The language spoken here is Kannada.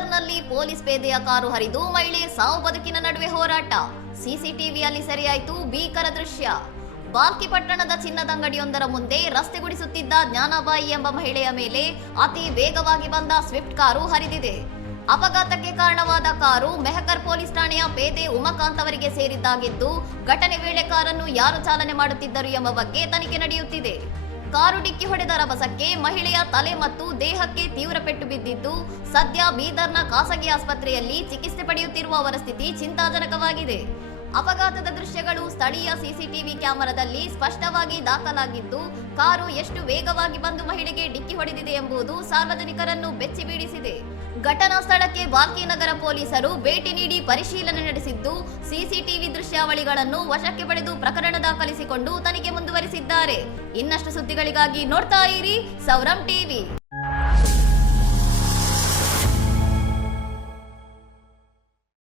ಬೀದರ್ನಲ್ಲಿ ಪೊಲೀಸ್ ಪೇದೆಯ ಕಾರು ಹರಿದು ಮಹಿಳೆ ಸಾವು ಬದುಕಿನ ನಡುವೆ ಹೋರಾಟ. ಸಿಸಿಟಿವಿಯಲ್ಲಿ ಸೆರೆಯಾಯಿತು ಭೀಕರ ದೃಶ್ಯ. ಬಾಲ್ಕಿ ಪಟ್ಟಣದ ಚಿನ್ನದಂಗಡಿಯೊಂದರ ಮುಂದೆ ರಸ್ತೆ ಗುಡಿಸುತ್ತಿದ್ದ ಜ್ಞಾನಬಾಯಿ ಎಂಬ ಮಹಿಳೆಯ ಮೇಲೆ ಅತಿ ವೇಗವಾಗಿ ಬಂದ ಸ್ವಿಫ್ಟ್ ಕಾರು ಹರಿದಿದೆ. ಅಪಘಾತಕ್ಕೆ ಕಾರಣವಾದ ಕಾರು ಮೆಹಕರ್ ಪೊಲೀಸ್ ಠಾಣೆಯ ಪೇದೆ ಉಮಾಕಾಂತ್ ಅವರಿಗೆ ಸೇರಿದ್ದಾಗಿದ್ದು, ಘಟನೆ ವೇಳೆ ಕಾರನ್ನು ಯಾರು ಚಾಲನೆ ಮಾಡುತ್ತಿದ್ದರು ಎಂಬ ಬಗ್ಗೆ ತನಿಖೆ ನಡೆಯುತ್ತಿದೆ. ಕಾರು ಡಿಕ್ಕಿ ಹೊಡೆದ ರಭಸಕ್ಕೆ ಮಹಿಳೆಯ ತಲೆ ಮತ್ತು ದೇಹಕ್ಕೆ ತೀವ್ರ ಪೆಟ್ಟು ಬಿದ್ದಿದ್ದು, ಸದ್ಯ ಬೀದರ್ನ ಖಾಸಗಿ ಆಸ್ಪತ್ರೆಯಲ್ಲಿ ಚಿಕಿತ್ಸೆ ಪಡೆಯುತ್ತಿರುವ ಅವರ ಸ್ಥಿತಿ ಚಿಂತಾಜನಕವಾಗಿದೆ. ಅಪಘಾತದ ದೃಶ್ಯಗಳು ಸ್ಥಳೀಯ ಸಿಸಿಟಿವಿ ಕ್ಯಾಮೆರಾದಲ್ಲಿ ಸ್ಪಷ್ಟವಾಗಿ ದಾಖಲಾಗಿದ್ದು, ಕಾರು ಎಷ್ಟು ವೇಗವಾಗಿ ಬಂದು ಮಹಿಳೆಗೆ ಡಿಕ್ಕಿ ಹೊಡೆದಿದೆ ಎಂಬುದು ಸಾರ್ವಜನಿಕರನ್ನು ಬೆಚ್ಚಿ ಬೀಳಿಸಿದೆ. ಘಟನಾ ಸ್ಥಳಕ್ಕೆ ಬಾಲ್ಕಿ ನಗರ ಪೊಲೀಸರು ಭೇಟಿ ನೀಡಿ ಪರಿಶೀಲನೆ ನಡೆಸಿದ್ದು, ಸಿಸಿಟಿವಿ ದೃಶ್ಯಾವಳಿಗಳನ್ನು ವಶಕ್ಕೆ ಪಡೆದು ಪ್ರಕರಣ ದಾಖಲಿಸಿಕೊಂಡು ತನಿಖೆ ಮುಂದುವರಿಸಿದ್ದಾರೆ. ಇನ್ನಷ್ಟು ಸುದ್ದಿಗಳಿಗಾಗಿ ನೋಡ್ತಾ ಇರಿ ಸೌರಂ ಟಿವಿ.